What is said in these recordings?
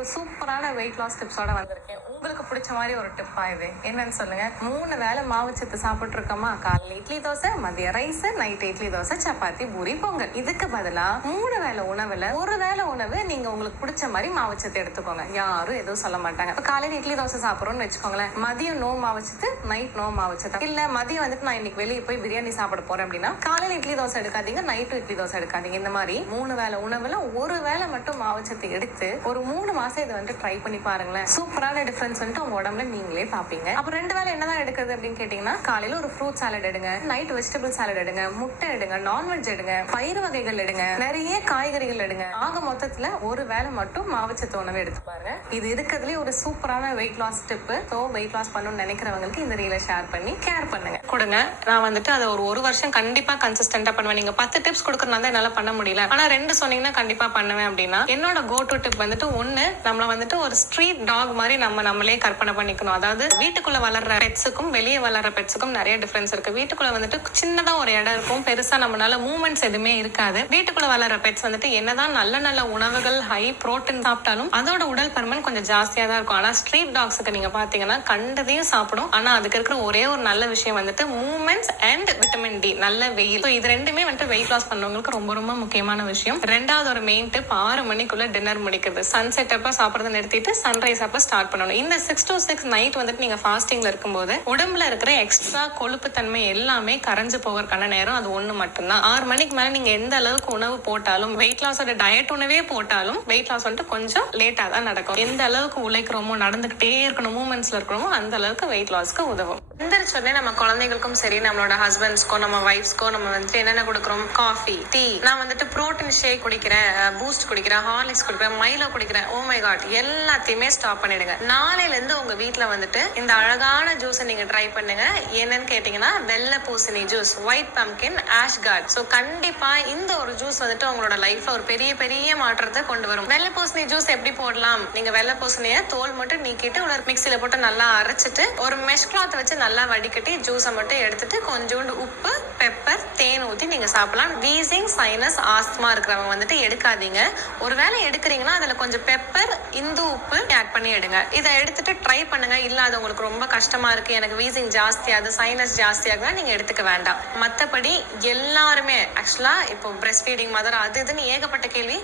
ஒரு சூப்பரான weight loss டிப்ஸோட வந்திருக்கேன். உங்களுக்கு பிடிச்ச மாதிரி ஒரு டிப்பா இது. என்னன்னு சொல்லுங்க. மூணு வேளை மாவு சத்து சாப்பிட்டு இருக்கோமா காலைல இட்லி தோசை மதிய ரைஸ் நைட் இட்லி தோசை சப்பாத்தி பூரி பொங்கல். இதுக்கு பதிலா மூணு வேளை உணவுல ஒரு வேளை உணவு நீங்க உங்களுக்கு பிடிச்ச மாதிரி மாவுச்சத்து எடுத்துக்கோங்க. யாரும் எதுவும் சொல்ல மாட்டாங்க. இப்ப காலையில இட்லி தோசை சாப்பிடுறோம்னு வச்சுக்கோங்களேன். மதியம் நோ மாவுச்சத்து நைட் நோ மாவுச்சத்து இல்ல மதியம் வந்துட்டு நான் இன்னைக்கு வெளியே போய் பிரியாணி சாப்பிட போறேன் அப்படின்னா காலையில இட்லி தோசை எடுக்காதீங்க நைட்டு இட்லி தோசை எடுக்காதீங்க. இந்த மாதிரி மூணு வேளை உணவுல ஒரு வேளை மட்டும் மாவுச்சத்து எடுத்து ஒரு மூணு மாசம் இதை வந்து ட்ரை பண்ணி பாருங்களேன். சூப்பரான டிஃபரன்ஸ் வந்துட்டு உங்க உடம்புல நீங்களே பாப்பீங்க. அப்புறம் ரெண்டு வேளை என்னதான் எடுக்கிறது அப்படின்னு கேட்டீங்கன்னா காலையில ஒரு ஃப்ரூட் சாலட் எடுங்க நைட் வெஜிடபிள் சாலட் எடுங்க முட்டை எடுங்க நான்வெஜ் எடுங்க பயிறு வகைகள் எடுங்க நிறைய காய்கறிகள் எடுங்க. ஆக மொத்தத்துல ஒரு வேளை மட்டும் மாவுச்சத்து உணவு எடுத்து பாருங்க. இது இருக்கிறதுலே ஒரு சூப்பரான weight loss tip so weight loss பண்ணணும்னு நினைக்கிறவங்களுக்கு இந்த ரீலை ஷேர் பண்ணி கேர் பண்ணுங்க. கொடுங்க. நான் வந்துட்டு அதை ஒரு ஒரு வருஷம் கண்டிப்பா கன்சிஸ்டன்டா பண்ணுவேன். நீங்க பத்து டிப்ஸ் கொடுக்கறனால என்னால பண்ண முடியல. ஆனா ரெண்டு சொன்னீங்கன்னா கண்டிப்பா பண்ணுவேன் அப்படின்னா என்னோட கோ டு டிப் வந்துட்டு ஒன்னு நம்மள வந்துட்டு ஒரு ஸ்ட்ரீட் டாக் மாதிரி நம்ம நம்மளே கற்பனை பண்ணிக்கணும். அதாவது வீட்டுக்குள்ள வளர்ற பெட்ஸுக்கும் வெளியே வளர்ற பெட்ஸுக்கும் நிறைய டிஃபரன்ஸ் இருக்கு. வீட்டுக்குள்ள வந்துட்டு சின்னதா ஒரு இடம் இருக்கும். பெருசா நம்மளால மூவ்மெண்ட்ஸ் எதுவுமே இருக்காது. வீட்டுக்குள்ள வளர்ற பெட்ஸ் வந்துட்டு என்னதான் நல்ல நல்ல உணவுகள் ஹை புரோட்டீன் சாப்பிட்டாலும் அதோட உடல் பருமன் கொஞ்சம் ஜாஸ்தியா தான் இருக்கும். ஆனா ஸ்ட்ரீட் டாக்ஸுக்கு நீங்க பாத்தீங்கன்னா கண்டதையும் சாப்பிடும். ஆனா அதுக்கு இருக்கிற ஒரே ஒரு நல்ல விஷயம் வந்துட்டு மூவ்மெண்ட்ஸ் அண்ட் விட்டமின் டி நல்ல வெயில். இது ரெண்டுமே வந்துட்டு வெயிட் லாஸ் பண்ணவங்களுக்கு ரொம்ப ரொம்ப முக்கியமான விஷயம். ரெண்டாவது ஒரு மெயின் டிப் ஆறு மணிக்குள்ள டின்னர் முடிக்கிறது. சன்செட் அப்ப சாப்பிட்றத நிறுத்திட்டு சன்ரைஸ் அப்போ ஸ்டார்ட் பண்ணணும். இந்த சிக்ஸ் டு சிக்ஸ் நைட் வந்துட்டு நீங்கள் ஃபாஸ்டிங்கில் இருக்கும்போது உடம்புல இருக்கிற எக்ஸ்ட்ரா கொழுப்பு தன்மை எல்லாமே கரைஞ்சு போகிறதுக்கான நேரம் அது ஒன்று மட்டும்தான். ஆறு மணிக்கு மேலே நீங்கள் எந்த அளவுக்கு உணவு போட்டாலும் வெயிட் லாஸோட டயட் உணவே போட்டாலும் வெயிட் லாஸ் வந்துட்டு கொஞ்சம் லேட்டாக தான் நடக்கும். எந்த அளவுக்கு உழைக்கிறோமோ நடந்துக்கிட்டே இருக்கணும் மூமெண்ட்ஸில் இருக்கிறோமோ அந்த அளவுக்கு வெயிட் லாஸ்க்கு உதவும். எந்திரிச்சோடனே நம்ம குழந்தைகளுக்கும் சரி நம்மளோட ஹஸ்பண்ட்ஸ்க்கோ நம்ம ஒய்ஃப்ஸ்க்கோ நம்ம வந்துட்டு என்னென்ன கொடுக்குறோம்? காஃபி டீ நான் வந்துட்டு ப்ரோட்டீன் ஷேக் குடிக்கிறேன் பூஸ்ட் குடிக்கிறேன் ஹார்லிக்ஸ் குடிக்கிறேன் மைலோ குடிக்கிறேன். ஓ மை காட் எல்லாத்தையுமே ஸ்டாப் பண்ணிடுங்க. நாளையில இருந்து உங்க வீட்டுல வந்துட்டு இந்த அழகான ஜூஸை நீங்க ட்ரை பண்ணுங்க. என்னன்னு கேட்டீங்கன்னா வெள்ளை பூசணி juice white pumpkin ash gourd so கண்டிப்பா இந்த ஒரு ஜூஸ் வந்துட்டு உங்களோட லைஃப்ல ஒரு பெரிய பெரிய மாற்றத்தை கொண்டு வரும். வெள்ளை பூசணி ஜூஸ் எப்படி போடலாம்? நீங்க வெள்ளை பூசணியை தோல் மட்டும் நீக்கிட்டு ஒரு மிக்சியில போட்டு நல்லா அரைச்சிட்டு ஒரு மெஷ் கிளாத் வச்சு நல்லா நல்லா வடிகட்டி ஜூஸை மட்டும் எடுத்துட்டு கொஞ்சோண்டு உப்பு பெப்பர் தேன் ஊற்றி நீங்கள் சாப்பிடலாம். வீசிங் சைனஸ் ஆஸ்துமா இருக்கிறவங்க வந்துட்டு எடுக்காதீங்க. ஒருவேளை எடுக்கிறீங்கன்னா அதில் கொஞ்சம் பெப்பர் இந்து உப்பு ஆட் பண்ணி எடுங்க. இதை எடுத்துட்டு ட்ரை பண்ணுங்க. இல்லை அது உங்களுக்கு ரொம்ப கஷ்டமா இருக்கு. எனக்கு வீசிங் ஜாஸ்தியாகுது சைனஸ் ஜாஸ்தியாகுதுன்னா நீங்கள் எடுத்துக்க வேண்டாம். மற்றபடி எல்லாருமே ஆக்சுவலாக இப்போ பிரஸ்ட் ஃபீடிங் மதர் அது இதுன்னு ஏகப்பட்ட கேள்வி.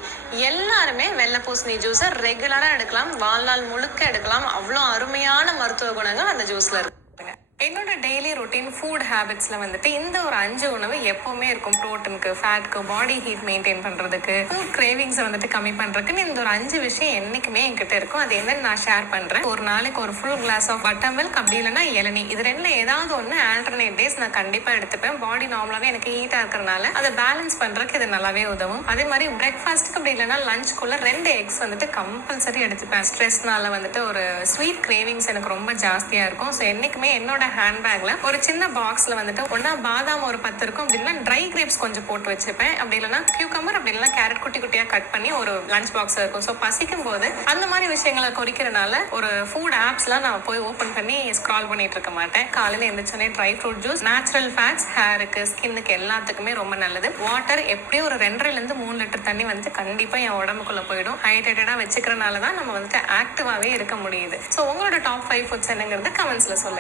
எல்லாருமே வெள்ளை பூசணி ஜூஸை ரெகுலராக எடுக்கலாம். வாழ்நாள் முழுக்க எடுக்கலாம். அவ்வளோ அருமையான மருத்துவ குணங்கள் அந்த ஜூஸில் இருக்கு. என்னோட டெய்லி ரொட்டீன் ஃபுட் ஹேபிட்ஸ்ல வந்துட்டு இந்த ஒரு அஞ்சு உணவு எப்பவுமே இருக்கும். ப்ரோட்டீனுக்கு ஃபேட்க்கு பாடி ஹீட் மெயின்டைன் பண்றதுக்கு ஃபுட் கிரேவிங்ஸை வந்துட்டு கம்மி பண்றதுக்குன்னு இந்த ஒரு அஞ்சு விஷயம் என்னைக்குமே என்கிட்ட இருக்கும். அது என்னன்னு நான் ஷேர் பண்றேன். ஒரு நாளைக்கு ஒரு full glass of butter milk அப்படி இல்லைன்னா இளநீ. இது ரெண்டில் ஏதாவது ஒன்று ஆல்டர்னேட் டேஸ் நான் கண்டிப்பா எடுத்துப்பேன். பாடி நார்மலாவே எனக்கு ஹீட்டா இருக்கிறனால அதை பேலன்ஸ் பண்றதுக்கு இது நல்லாவே உதவும். அதே மாதிரி பிரேக்ஃபாஸ்ட்டுக்கு அப்படி இல்லைன்னா லஞ்சுக்குள்ள ரெண்டு எக்ஸ் வந்துட்டு கம்பல்சரி எடுத்துப்பேன். ஸ்ட்ரெஸ்னால வந்துட்டு ஒரு ஸ்வீட் கிரேவிங்ஸ் எனக்கு ரொம்ப ஜாஸ்தியா இருக்கும். ஸோ என்னைக்குமே என்னோட ஹேண்ட்பேக்ல ஒரு சின்ன பாக்ஸ்ல வந்துட்டு ஒன்னா பாதாம் ஒரு பத்து இருக்கும். அப்படி இல்லைன்னா ட்ரை கிரேப்ஸ் கொஞ்சம் போட்டு வச்சுப்பேன். அப்படி இல்லைன்னா கியூக்கம்பர் அப்படி இல்லைன்னா கேரட் குட்டி குட்டியா கட் பண்ணி ஒரு லஞ்ச் பாக்ஸ் இருக்கும். ஸோ பசிக்கும் போது அந்த மாதிரி விஷயங்களை குறிக்கிறனால ஒரு ஃபுட் ஆப்ஸ்லாம் நான் போய் ஓப்பன் பண்ணி ஸ்க்ரால் பண்ணிட்டு இருக்க மாட்டேன். காலையில எழுந்திரிச்சோன்னே dry fruit juice natural fats ஹேருக்கு ஸ்கின்னுக்கு எல்லாத்துக்குமே ரொம்ப நல்லது. வாட்டர் எப்படியும் ஒரு ரெண்டரைல இருந்து மூணு லிட்டர் தண்ணி வந்து கண்டிப்பா என் உடம்புக்குள்ள போயிடும். ஹைட்ரேட்டடா வச்சுக்கிறனால தான் நம்ம வந்துட்டு ஆக்டிவாவே இருக்க முடியுது. ஸோ உங்களோட டாப் ஃபைவ் ஃபுட்ஸ் என்னங்கிறது கமெண்ட்ஸ்ல சொல்லுங்க.